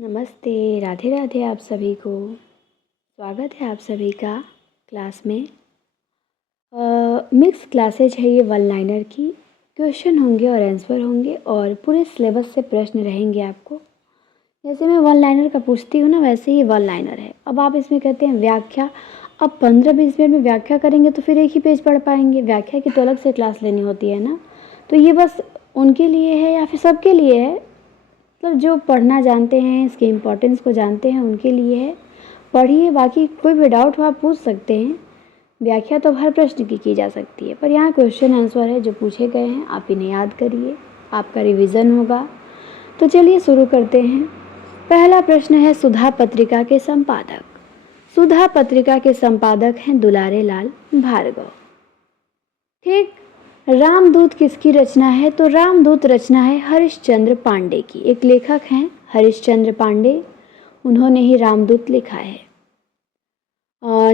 नमस्ते, राधे राधे आप सभी को। स्वागत है आप सभी का क्लास में। मिक्स क्लासेज है ये वन लाइनर की। क्वेश्चन होंगे और आंसर होंगे और पूरे सिलेबस से प्रश्न रहेंगे आपको। जैसे मैं वन लाइनर का पूछती हूँ ना, वैसे ही वन लाइनर है। अब आप इसमें कहते हैं व्याख्या। अब 15-20 मिनट में व्याख्या करेंगे तो फिर एक ही पेज पढ़ पाएंगे। व्याख्या की तो अलग से क्लास लेनी होती है ना। तो ये बस उनके लिए है या फिर सबके लिए है, मतलब जो पढ़ना जानते हैं, इसके इम्पोर्टेंस को जानते हैं, उनके लिए है। पढ़िए, बाकी कोई भी डाउट हो आप पूछ सकते हैं। व्याख्या तो हर प्रश्न की जा सकती है, पर यहाँ क्वेश्चन आंसर है जो पूछे गए हैं, आप इन्हें याद करिए, आपका रिवीजन होगा। तो चलिए शुरू करते हैं। पहला प्रश्न है, सुधा पत्रिका के संपादक। सुधा पत्रिका के संपादक हैं दुलारे लाल भार्गव। ठीक। रामदूत किसकी रचना है? तो रामदूत रचना है हरिश्चंद्र पांडे की। एक लेखक हैं हरिश्चंद्र पांडे, उन्होंने ही रामदूत लिखा है।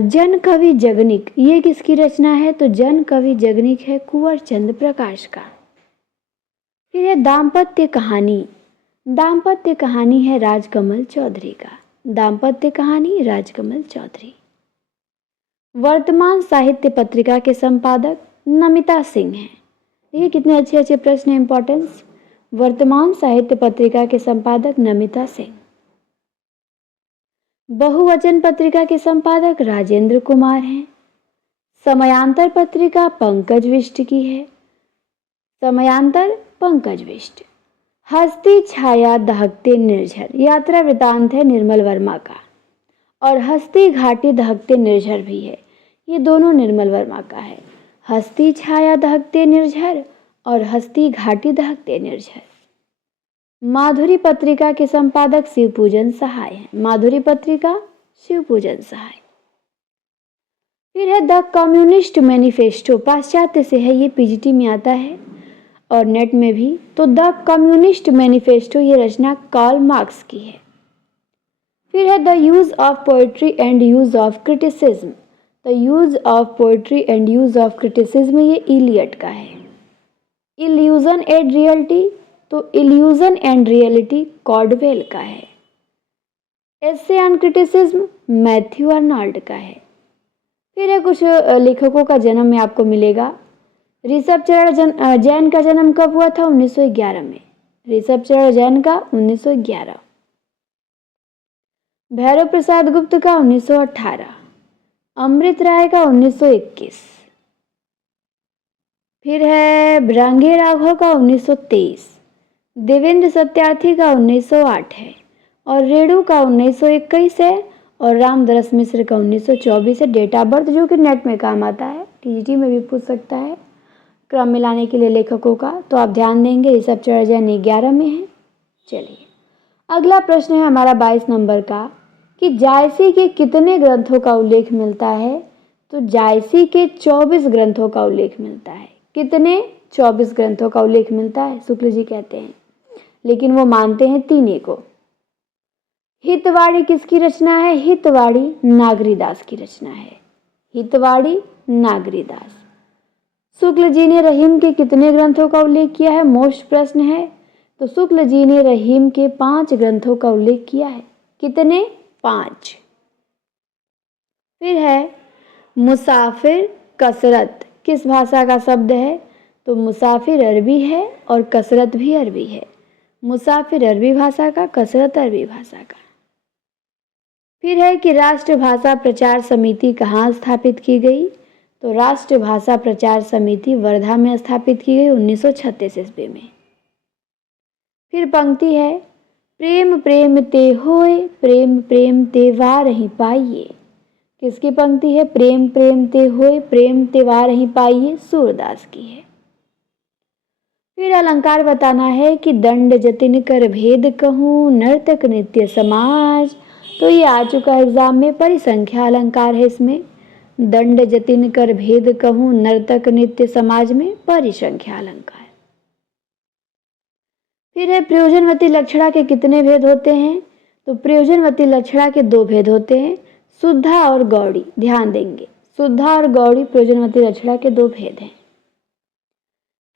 जन कवि जगनिक, ये किसकी रचना है? तो जन कवि जगनिक है कुंवर चंद प्रकाश का। फिर है दाम्पत्य कहानी। दाम्पत्य कहानी है राजकमल चौधरी का। दाम्पत्य कहानी राजकमल चौधरी। वर्तमान साहित्य पत्रिका के संपादक नमिता सिंह हैं। देखिए कितने अच्छे अच्छे प्रश्न हैं, इंपॉर्टेंस। वर्तमान साहित्य पत्रिका के संपादक नमिता सिंह। बहुवचन पत्रिका के संपादक राजेंद्र कुमार हैं। समयांतर पत्रिका पंकज विष्ट की है। समयांतर पंकज विष्ट। हस्ती छाया दहकते निर्झर, यात्रा वृतांत है निर्मल वर्मा का। और हस्ती घाटी दहकते निर्झर भी है, ये दोनों निर्मल वर्मा का है। हस्ती छाया दहकते निर्झर और हस्ती घाटी दहकते निर्झर। माधुरी पत्रिका के संपादक शिवपूजन सहाय हैं। माधुरी पत्रिका शिवपूजन सहाय। फिर है द कम्युनिस्ट मैनिफेस्टो, पाश्चात्य से है, ये पीजीटी में आता है और नेट में भी। तो द कम्युनिस्ट मैनिफेस्टो ये रचना कार्ल मार्क्स की है। फिर है the use of poetry and use of criticism. The use of poetry and use of criticism ये इलियट का है। इल्यूजन एंड रियलिटी, तो इल्यूजन एंड रियलिटी कॉर्डवेल का है। एसे एंड क्रिटिसिज्म मैथ्यू अर्नाल्ड का है। फिर है कुछ लेखकों का जन्म में आपको मिलेगा। ऋषभ चरण जैन का जन्म कब हुआ था? 1911 में। ऋषभ चरण जैन का 1911। भैरव प्रसाद गुप्त का 1918। अमृत राय का 1921। फिर है ब्रांगे राघव का 1923। देवेंद्र सत्यार्थी का 1908 है और रेणु का 1921 है और रामदरस मिश्र का 1924 है। डेट ऑफ बर्थ जो कि नेट में काम आता है, टीजीटी में भी पूछ सकता है क्रम मिलाने के लिए लेखकों का, तो आप ध्यान देंगे। ऋषभ चरण जैन 11 में है। चलिए अगला प्रश्न है हमारा 22 नंबर का कि जायसी के कितने ग्रंथों का उल्लेख मिलता है? तो जायसी के 24 ग्रंथों का उल्लेख मिलता है। कितने? 24 ग्रंथों का उल्लेख मिलता है, शुक्ल जी कहते हैं, लेकिन वो मानते हैं 3 को। हितवाड़ी किसकी रचना है? हितवाड़ी नागरीदास की रचना है। हितवाड़ी नागरीदास। शुक्ल जी ने रहीम के कितने ग्रंथों का उल्लेख किया है? मोस्ट प्रश्न है। तो शुक्ल जी ने रहीम के 5 ग्रंथों का उल्लेख किया है। कितने? 5। फिर है मुसाफिर कसरत किस भाषा का शब्द है? तो मुसाफिर अरबी है और कसरत भी अरबी है। मुसाफिर अरबी भाषा का, कसरत अरबी भाषा का। फिर है कि राष्ट्रभाषा प्रचार समिति कहाँ स्थापित की गई? तो राष्ट्रभाषा प्रचार समिति वर्धा में स्थापित की गई 1936 ईस्वी में। फिर पंक्ति है प्रेम प्रेम ते होए, प्रेम प्रेम ते वारहि पाइए। किसकी पंक्ति है? प्रेम प्रेम ते होए, प्रेम ते वारहि पाइए, सूरदास की है। फिर अलंकार बताना है कि दंड जतिन कर भेद कहूँ, नर्तक नित्य समाज। तो ये आ चुका है एग्जाम में, परिसंख्या अलंकार है इसमें। दंड जतिन कर भेद कहूँ, नर्तक नित्य समाज में परिसंख्या अलंकार। फिर है प्रयोजनवती लक्षणा के कितने भेद होते हैं? तो प्रयोजनवती लक्षणा के 2 भेद होते हैं, शुद्धा और गौड़ी। ध्यान देंगे, शुद्धा और गौड़ी प्रयोजनवती लक्षणा के 2 भेद हैं।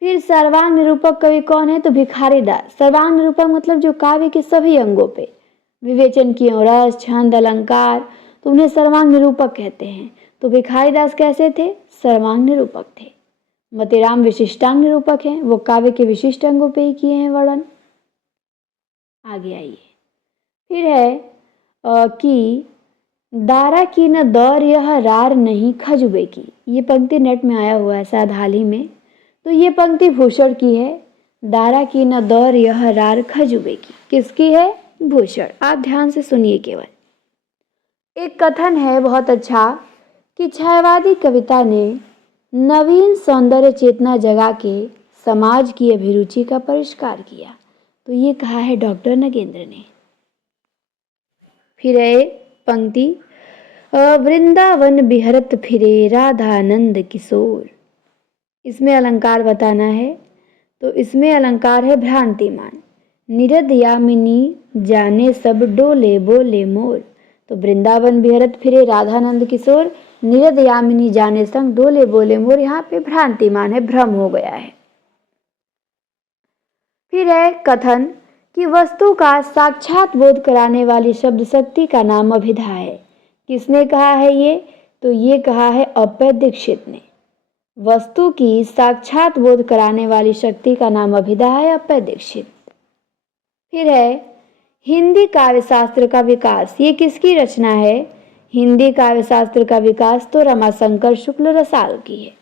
फिर सर्वांग निरूपक कवि कौन है? तो भिखारी दास। सर्वांग निरूपक मतलब जो काव्य के सभी अंगों पे विवेचन किए रस, छंद, अलंकार, तो उन्हें सर्वांग निरूपक कहते हैं। तो भिखारीदास कैसे थे? सर्वांग निरूपक थे। मोतीराम विशिष्टांग निरूपक हैं, वो काव्य के विशिष्ट अंगों पे ही किए हैं वर्णन। आगे आइए, फिर है कि दारा की न दौर यह रार नहीं खजुबे की। ये पंक्ति नेट में आया हुआ है शायद हाल ही में। तो ये पंक्ति भूषण की है। दारा की न दौर यह रार खजुबे की, किसकी है? भूषण। आप ध्यान से सुनिए केवल। एक कथन है बहुत अच्छा कि छायावादी कविता ने नवीन सौंदर्य चेतना जगा के समाज की अभिरुचि का परिष्कार किया। तो ये कहा है डॉक्टर नगेंद्र ने। फिर है पंक्ति, वृंदावन बिहरत फिरे राधानंद किशोर। इसमें अलंकार बताना है। तो इसमें अलंकार है भ्रांतिमान। निरद यामिनी जाने सब डोले बोले मोर। तो वृंदावन बिहरत फिरे राधानंद किशोर, निरद यामिनी जाने संग डोले बोले मोर। यहाँ पे भ्रांतिमान है, भ्रम हो गया है। फिर है कथन कि वस्तु का साक्षात बोध कराने वाली शब्द शक्ति का नाम अभिधा है। किसने कहा है ये? तो ये कहा है अप्पय दीक्षित ने। वस्तु की साक्षात बोध कराने वाली शक्ति का नाम अभिधा है, अप्पय दीक्षित। फिर है हिंदी काव्यशास्त्र का विकास। ये किसकी रचना है? हिंदी काव्यशास्त्र का विकास तो रमाशंकर शुक्ल रसाल की है।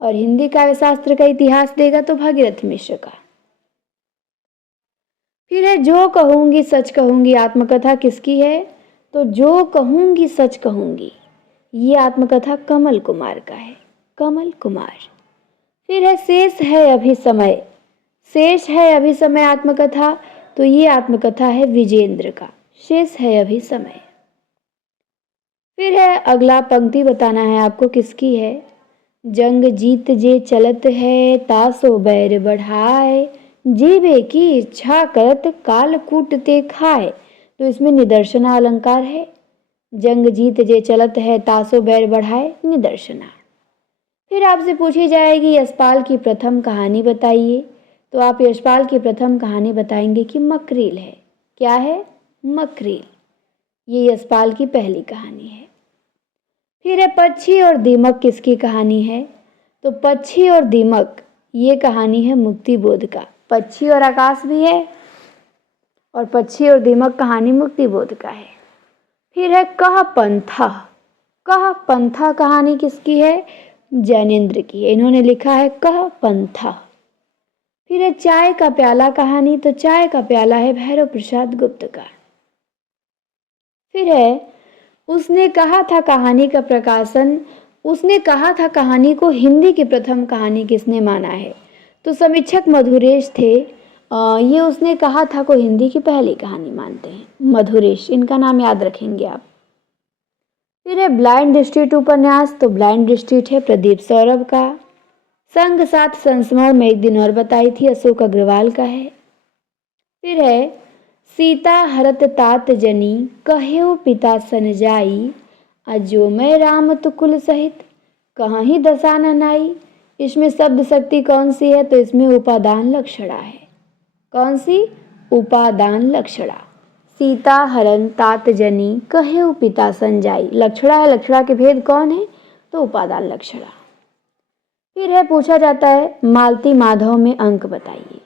और हिंदी काव्यशास्त्र का इतिहास देगा तो भागीरथ मिश्र का। फिर है जो कहूंगी सच कहूंगी आत्मकथा किसकी है? तो जो कहूंगी सच कहूंगी, ये आत्मकथा कमल कुमार का है, कमल कुमार। फिर है शेष है अभी समय। शेष है अभी समय आत्मकथा, तो ये आत्मकथा है विजेंद्र का, शेष है अभी समय। फिर है अगला पंक्ति बताना है आपको किसकी है। जंग जीत जे चलत है तासो बैर बढ़ाए, जीवे की इच्छा करत काल कूटते खाए। तो इसमें निदर्शना अलंकार है। जंग जीत जे चलत है तासो बैर बढ़ाए, निदर्शना। फिर आपसे पूछी जाएगी यशपाल की प्रथम कहानी बताइए। तो आप यशपाल की प्रथम कहानी बताएंगे कि मकरील है। क्या है? मकरील। ये यशपाल की पहली कहानी है। फिर है पक्षी और दीमक किसकी कहानी है? तो पक्षी और दीमक ये कहानी है मुक्तिबोध का। पक्षी और आकाश भी है और पक्षी और दीमक कहानी मुक्तिबोध का है। फिर है कह पंथा। कह पंथा कहानी किसकी है? जैनेन्द्र की है। इन्होंने लिखा है कह पंथा। फिर है चाय का प्याला कहानी। तो चाय का प्याला है भैरव प्रसाद गुप्त का। फिर है उसने कहा था कहानी का प्रकाशन। उसने कहा था कहानी को हिंदी की प्रथम कहानी किसने माना है? तो समीक्षक मधुरेश थे। ये उसने कहा था को हिंदी की पहली कहानी मानते हैं, मधुरेश। इनका नाम याद रखेंगे आप। फिर है ब्लाइंड स्ट्रीट उपन्यास। तो ब्लाइंड स्ट्रीट है प्रदीप सौरभ का। संग साथ संस्मरण में एक दिन और बताई थी, अशोक अग्रवाल का है। फिर है सीता हरत तात जनी कहेऊ पिता सन जाई, अजो मैं राम तुकुल सहित कहाँ ही दशा न नाई। इसमें शब्द शक्ति कौन सी है? तो इसमें उपादान लक्षणा है। कौन सी? उपादान लक्षणा। सीता हरण तात जनी कहेऊ पिता सन जाई, लक्षणा है। लक्षणा के भेद कौन है? तो उपादान लक्षणा। फिर है पूछा जाता है मालती माधव में अंक बताइए।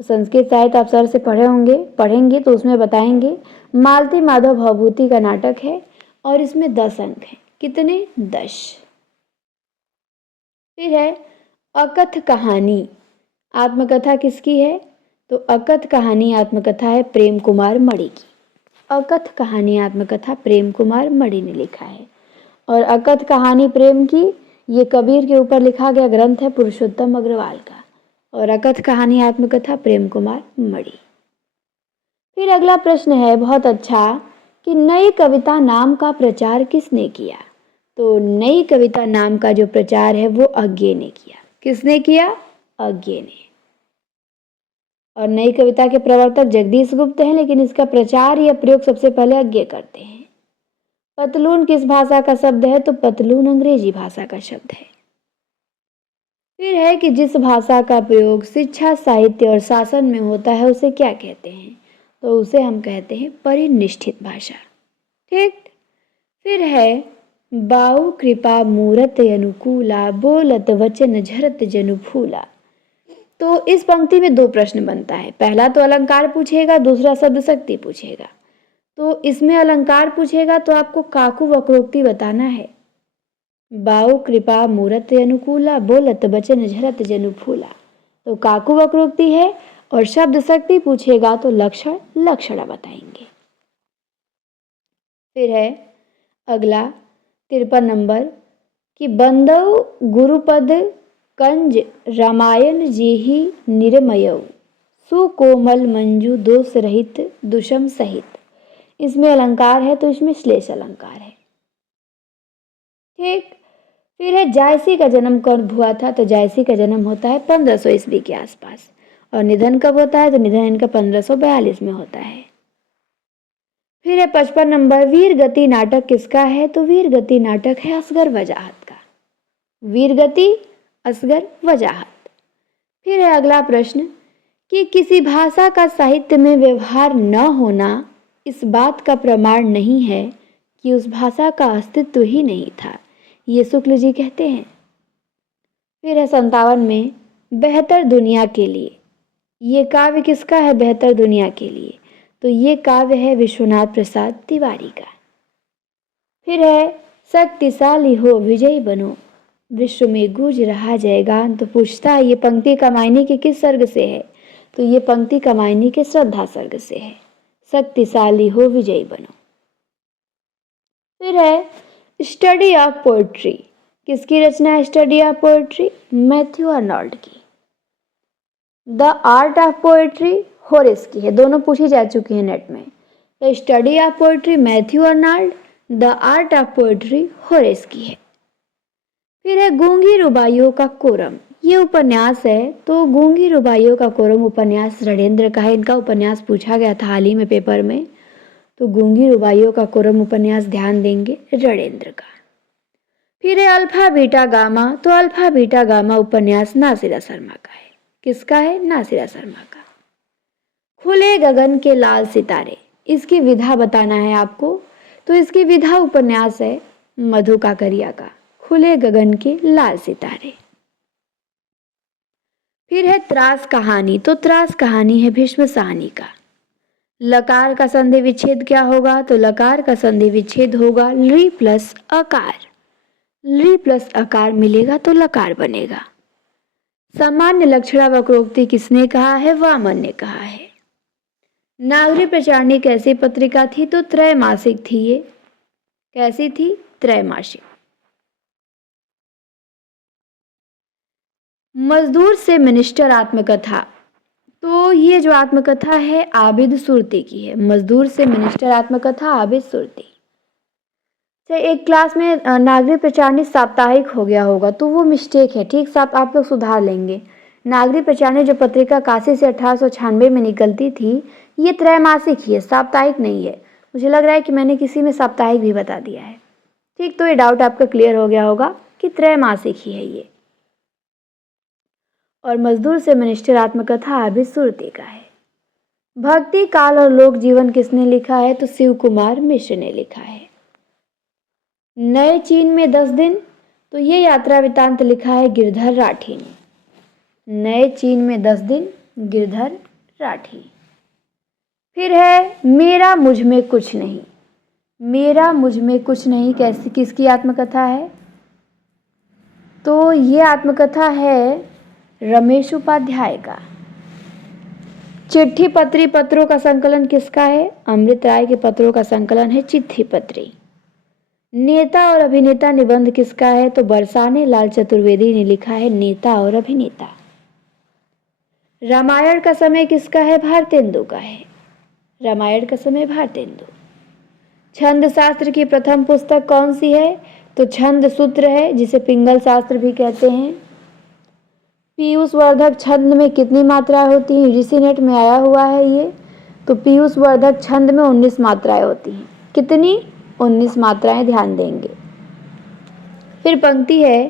तो संस्कृत साहित्य आप सर से पढ़ेंगे तो उसमें बताएंगे मालती माधव भवभूति का नाटक है और इसमें 10 अंक हैं। कितने? 10। फिर है अकथ कहानी। आत्मकथा किसकी है? तो अकथ कहानी आत्मकथा है प्रेम कुमार मणि की। अकथ कहानी आत्मकथा प्रेम कुमार मणि ने लिखा है। और अकथ कहानी प्रेम की ये कबीर के ऊपर लिखा गया ग्रंथ है पुरुषोत्तम अग्रवाल का। और अकथ कहानी आत्मकथा प्रेम कुमार मणि। फिर अगला प्रश्न है बहुत अच्छा कि नई कविता नाम का प्रचार किसने किया? तो नई कविता नाम का जो प्रचार है वो अज्ञे ने किया। किसने किया? अज्ञे ने। और नई कविता के प्रवर्तक जगदीश गुप्त हैं, लेकिन इसका प्रचार या प्रयोग सबसे पहले अज्ञे करते हैं। पतलून किस भाषा का शब्द है? तो पतलून अंग्रेजी भाषा का शब्द है। फिर है कि जिस भाषा का प्रयोग शिक्षा, साहित्य और शासन में होता है उसे क्या कहते हैं? तो उसे हम कहते हैं परिनिष्ठित भाषा। ठीक। फिर है बाऊ कृपा मूरत अनुकूला, बोलत वचन झरत जनु फूला। तो इस पंक्ति में दो प्रश्न बनता है, पहला तो अलंकार पूछेगा, दूसरा शब्द शक्ति पूछेगा। तो इसमें अलंकार पूछेगा तो आपको काकू वक्रोक्ति बताना है। बाऊ कृपा मूरत अनुकूला, बोलत वचन झरत जनु फूला, तो काकू वक्रोक्ति है। और शब्द शक्ति पूछेगा तो लक्षण लक्षणा बताएंगे। फिर है अगला 53 नंबर कि बंदौ गुरुपद कंज रामायण जेहि निर्मयौ, सुकोमल मंजू दोष रहित दुषम सहित। इसमें अलंकार है तो इसमें श्लेष अलंकार है। ठीक। फिर है जायसी का जन्म कब हुआ था, तो जायसी का जन्म होता है 1500 ईस्वी के आसपास। और निधन कब होता है, तो निधन इनका 1542 में होता है। फिर है 55 नंबर वीर गति नाटक किसका है, तो वीर गति नाटक है असगर वजाहत का। वीर गति असगर वजाहत। फिर है अगला प्रश्न कि किसी भाषा का साहित्य में व्यवहार न होना इस बात का प्रमाण नहीं है कि उस भाषा का अस्तित्व ही नहीं था, ये शुक्ल जी कहते हैं। फिर है 57 में बेहतर दुनिया के लिए, ये काव्य किसका है बेहतर दुनिया के लिए, तो ये काव्य है विश्वनाथ प्रसाद तिवारी का। फिर है शक्तिशाली हो विजयी बनो, विश्व में गूंज रहा जयगान। तो पूछता है ये पंक्ति कमायनी के किस सर्ग से है, तो ये पंक्ति कमायनी के श्रद्धा सर्ग से है। शक्तिशाली हो विजयी बनो। फिर है स्टडी ऑफ पोएट्री, किसकी रचना है study of poetry, Matthew Arnold की। The art of poetry Horace की है, दोनों पूछी जा चुकी है नेट में। तो study of poetry Matthew Arnold, the art of poetry Horace की है। फिर है गूंगी रुबाइयों का कोरम, ये उपन्यास है। तो गूंगी रुबाइयों का कोरम उपन्यास रणेंद्र का है, इनका उपन्यास पूछा गया था हाल ही में पेपर में। तो गूंगी रुबाइयों का कोरम उपन्यास ध्यान देंगे रणेंद्र का। फिर है अल्फा बीटा गामा, तो अल्फा बीटा गामा उपन्यास नासिरा शर्मा का है। किसका है, नासिरा शर्मा का। खुले गगन के लाल सितारे, इसकी विधा बताना है आपको। तो इसकी विधा उपन्यास है मधु काकरिया का, खुले गगन के लाल सितारे। फिर है त्रास कहानी, तो त्रास कहानी है भीष्म साहनी का। लकार का संधि विच्छेद क्या होगा, तो लकार का संधि विच्छेद होगा ली प्लस अकार। ली प्लस अकार मिलेगा तो लकार बनेगा। सामान्य लक्षणा वक्रोक्ति किसने कहा है, वामन ने कहा है। नागरी प्रचारणी कैसी पत्रिका थी, तो त्रैमासिक थी। ये कैसी थी, त्रैमासिक। मजदूर से मिनिस्टर आत्मकथा, तो ये जो आत्मकथा है आबिद सुरती की है। मजदूर से मिनिस्टर आत्मकथा आबिद सुरती। एक क्लास में नागरिक प्रचारणी साप्ताहिक हो गया होगा तो वो मिस्टेक है, ठीक साहब, आप लोग सुधार लेंगे। नागरिक प्रचारणी जो पत्रिका काशी से 1896 में निकलती थी, ये त्रैमासिक ही है, साप्ताहिक नहीं है। मुझे लग रहा है कि मैंने किसी में साप्ताहिक भी बता दिया है। ठीक, तो ये डाउट आपका क्लियर हो गया होगा कि त्रैमासिक ही है ये। और मजदूर से मिनिस्टर आत्मकथा आबिद सुरती का है। भक्ति काल और लोक जीवन किसने लिखा है, तो शिव कुमार मिश्र ने लिखा है। नए चीन में 10 दिन, तो ये यात्रा वृत्तांत लिखा है गिरधर राठी ने। नए चीन में 10 दिन, गिरधर राठी। फिर है मेरा मुझ में कुछ नहीं। मेरा मुझ में कुछ नहीं कैसी किसकी आत्मकथा है, तो ये आत्मकथा है रमेश उपाध्याय का। चिट्ठी पत्री पत्रों का संकलन किसका है, अमृत राय के पत्रों का संकलन है चिट्ठी पत्री। नेता और अभिनेता निबंध किसका है, तो बरसाने लाल चतुर्वेदी ने लिखा है नेता और अभिनेता। रामायण का समय किसका है, भारतेंदु का है। रामायण का समय भारतेंदु। छंद शास्त्र की प्रथम पुस्तक कौन सी है, तो छंद सूत्र है, जिसे पिंगल शास्त्र भी कहते हैं। पीयूष वर्धक छंद में कितनी मात्राएं होती हैं, यूजीसी नेट में आया हुआ है ये। तो पीयूष वर्धक छंद में 19 मात्राएं होती हैं। कितनी, 19 मात्राएं, ध्यान देंगे। फिर पंक्ति है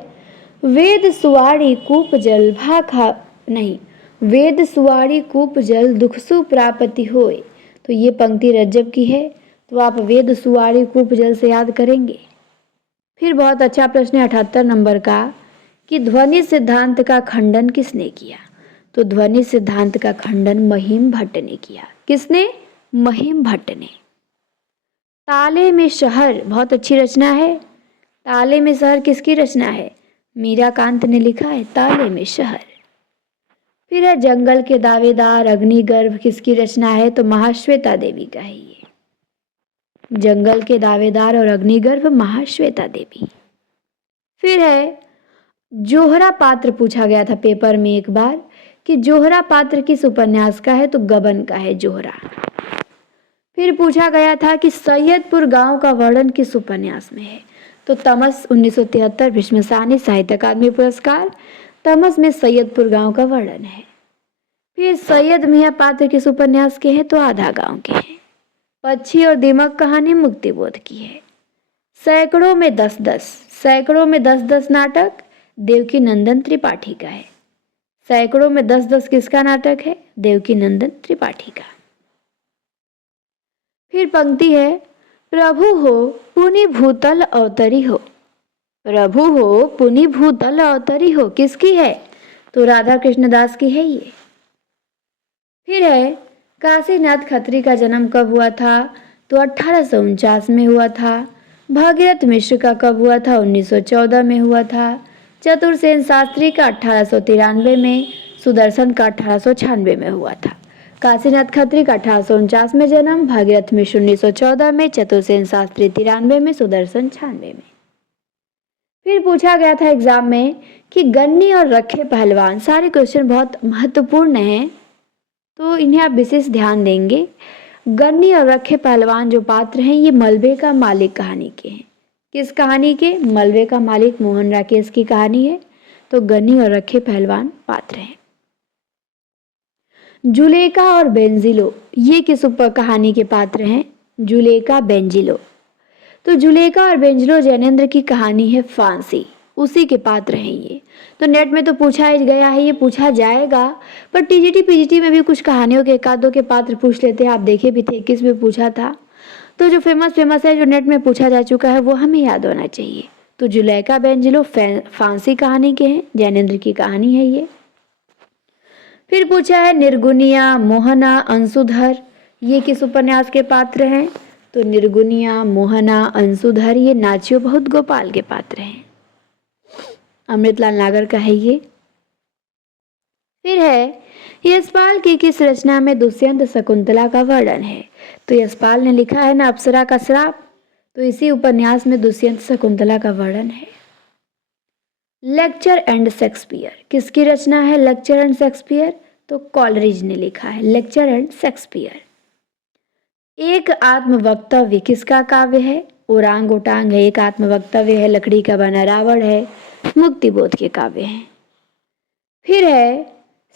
वेद सुवाड़ी कूप जल भाखा नहीं, वेद सुवाड़ी कूप जल दुख सु प्रापति होए, तो ये पंक्ति रज्जब की है, तो आप वेद सुवाड़ी कूप जल से याद करेंगे। फिर बहुत अच्छा प्रश्न है 78 नंबर का कि ध्वनि सिद्धांत का खंडन किसने किया। तो ध्वनि सिद्धांत का खंडन महिम भट्ट ने किया। किसने? महिम भट्ट ने। ताले में शहर बहुत अच्छी रचना है। ताले में शहर किसकी रचना है? मीराकांत ने लिखा है ताले में शहर। फिर है जंगल के दावेदार अग्निगर्भ किसकी रचना है? तो महाश्वेता देवी का है ये। जंगल के दावेदार और अग्निगर्भ महाश्वेता देवी। फिर है जोहरा पात्र पूछा गया था पेपर में एक बार कि जोहरा पात्र किस उपन्यास का है? तो गबन का है जोहरा। फिर पूछा गया था कि सैयदपुर गांव का वर्णन किस उपन्यास में है? तो तमस 1973 भीष्मसानी साहित्य अकादमी पुरस्कार। तमस में सैयदपुर गांव का वर्णन है। फिर सैयद मियाँ पात्र किस उपन्यास के हैं? तो आधा गांव के हैं। पक्षी और दीमक कहानी मुक्तिबोध की है। सैकड़ों में 10-10 नाटक देवकी नंदन त्रिपाठी का है। सैकड़ों में 10-10 किसका नाटक है? देवकी नंदन त्रिपाठी का। फिर पंक्ति है प्रभु हो पुनि भूतल अवतरी हो। प्रभु हो पुनि भूतल अवतरी हो किसकी है? तो राधा कृष्णदास की है ये। फिर है काशीनाथ खत्री का जन्म कब हुआ था? तो 1849 में हुआ था। भागीरथ मिश्र का कब हुआ था? 1914 में हुआ था। चतुर्सेन शास्त्री का 1893 में, सुदर्शन का 1896 में हुआ था। काशीनाथ खत्री का 1849 में जन्म, भागीरथ मिश्र 1914 में, चतुर्सेन शास्त्री 93 में, सुदर्शन 96 में। फिर पूछा गया था एग्जाम में कि गन्नी और रखे पहलवान, सारे क्वेश्चन बहुत महत्वपूर्ण हैं तो इन्हें आप विशेष ध्यान देंगे। गन्नी और रखे पहलवान जो पात्र हैं ये मलबे का मालिक कहानी के हैं। किस कहानी के? मलबे का मालिक मोहन राकेश की कहानी है। तो गन्नी और रखे पहलवान पात्र हैं। जुलेखा और बेंजिलो ये किस कहानी के पात्र हैं? जुलेखा बेंजिलो। तो जुलेखा और बेंजिलो जैनेन्द्र की कहानी है फांसी, उसी के पात्र हैं ये। तो नेट में तो पूछा ही गया है, ये पूछा जाएगा, पर टीजीटी पीजीटी में भी कुछ कहानियों के एकादों के पात्र पूछ लेते हैं। आप देखे भी थे किस में पूछा था। तो जो फेमस है जो नेट में पूछा जा चुका है वो हमें याद होना चाहिए। तो जुलेखा बेंजिलो फांसी कहानी के हैं, जैनेन्द्र की कहानी है ये। फिर पूछा है निर्गुनिया मोहना अंशुधर ये किस उपन्यास के पात्र हैं? तो निर्गुनिया मोहना अंशुधर ये नाचियो बहुत गोपाल के पात्र हैं। अमृतलाल नागर का है ये। फिर है यशपाल की किस रचना में दुष्यंत शकुंतला का वर्णन है? तो यशपाल ने लिखा है ना अप्सरा का श्राप, तो इसी उपन्यास में दुष्यंत शकुंतला का वर्णन है। लेक्चर एंड शेक्सपियर किसकी रचना है? लेक्चर एंड शेक्सपियर तो कॉलरिज ने लिखा है लेक्चर एंड शेक्सपियर। एक आत्मवक्तव्य किसका काव्य है? ओरांग ओटांग है, एक आत्मवक्तव्य है। लकड़ी का बना रावण है, मुक्तिबोध के काव्य हैं। फिर है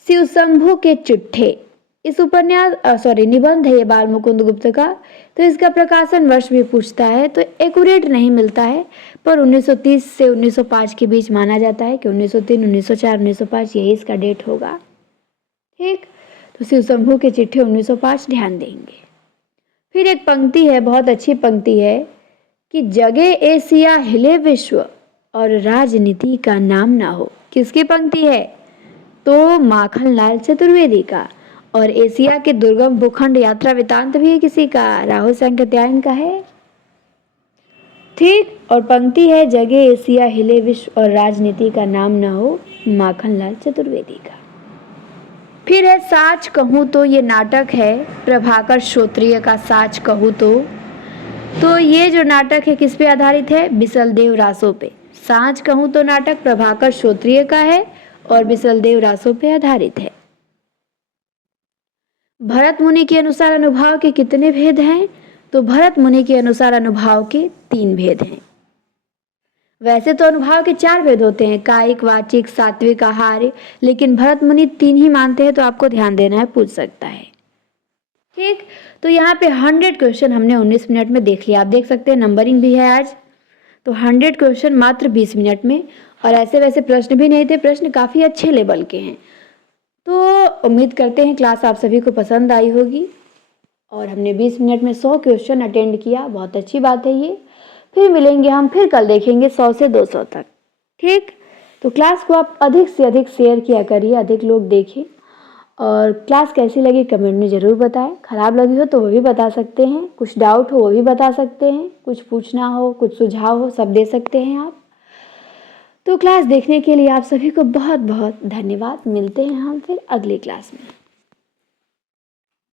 शिवशंभु के चिट्ठे, इस उपन्यास निबंध है ये बाल मुकुंद गुप्त का। तो इसका प्रकाशन वर्ष भी पूछता है तो एक्यूरेट नहीं मिलता है, पर 1930 से 1905 के बीच माना जाता है कि 1903, 1904, 1905 यही इसका डेट होगा। ठीक, तो शिवशंभु के चिट्ठे 1905 ध्यान देंगे। फिर एक पंक्ति है, बहुत अच्छी पंक्ति है कि जगे एशिया हिले विश्व और राजनीति का नाम ना हो। किसकी पंक्ति है? तो माखनलाल चतुर्वेदी का। और एशिया के दुर्गम भूखंड यात्रा वृतांत भी है किसी का? राहुल संकत्यायन का है। ठीक, और पंक्ति है जगे एशिया हिले विश्व और राजनीति का नाम ना हो, माखनलाल चतुर्वेदी का। फिर है साच कहूँ तो, ये नाटक है प्रभाकर श्रोत्रिय का साच कहूँ तो ये जो नाटक है किस पे आधारित है? बिसलदेव रासो पे। साच कहूँ तो नाटक प्रभाकर श्रोत्रिय का है और बिसलदेव रासो पे आधारित है। भरत मुनि के अनुसार अनुभाव के कितने भेद हैं? तो भरत मुनि के अनुसार अनुभाव के 3 भेद हैं। वैसे तो अनुभाव के 4 भेद होते हैं, कायिक, वाचिक, सात्विक, आहार्य, लेकिन भरत मुनि 3 ही मानते हैं, तो आपको ध्यान देना है, पूछ सकता है। ठीक, तो यहाँ पे 100 क्वेश्चन हमने 19 मिनट में देख लिया। आप देख सकते हैं नंबरिंग भी है आज, तो 100 क्वेश्चन मात्र 20 मिनट में। और ऐसे वैसे प्रश्न भी नहीं थे, प्रश्न काफ़ी अच्छे लेवल के हैं। तो उम्मीद करते हैं क्लास आप सभी को पसंद आई होगी। और हमने 20 मिनट में 100 क्वेश्चन अटेंड किया, बहुत अच्छी बात है ये। फिर मिलेंगे हम, फिर कल देखेंगे 100 से 200 तक। ठीक, तो क्लास को आप अधिक से अधिक शेयर किया करिए, अधिक लोग देखें। और क्लास कैसी लगी कमेंट में ज़रूर बताएं। ख़राब लगी हो तो वो भी बता सकते हैं, कुछ डाउट हो वो भी बता सकते हैं, कुछ पूछना हो, कुछ सुझाव हो, सब दे सकते हैं आप। तो क्लास देखने के लिए आप सभी को बहुत बहुत धन्यवाद। मिलते हैं हम फिर अगली क्लास में।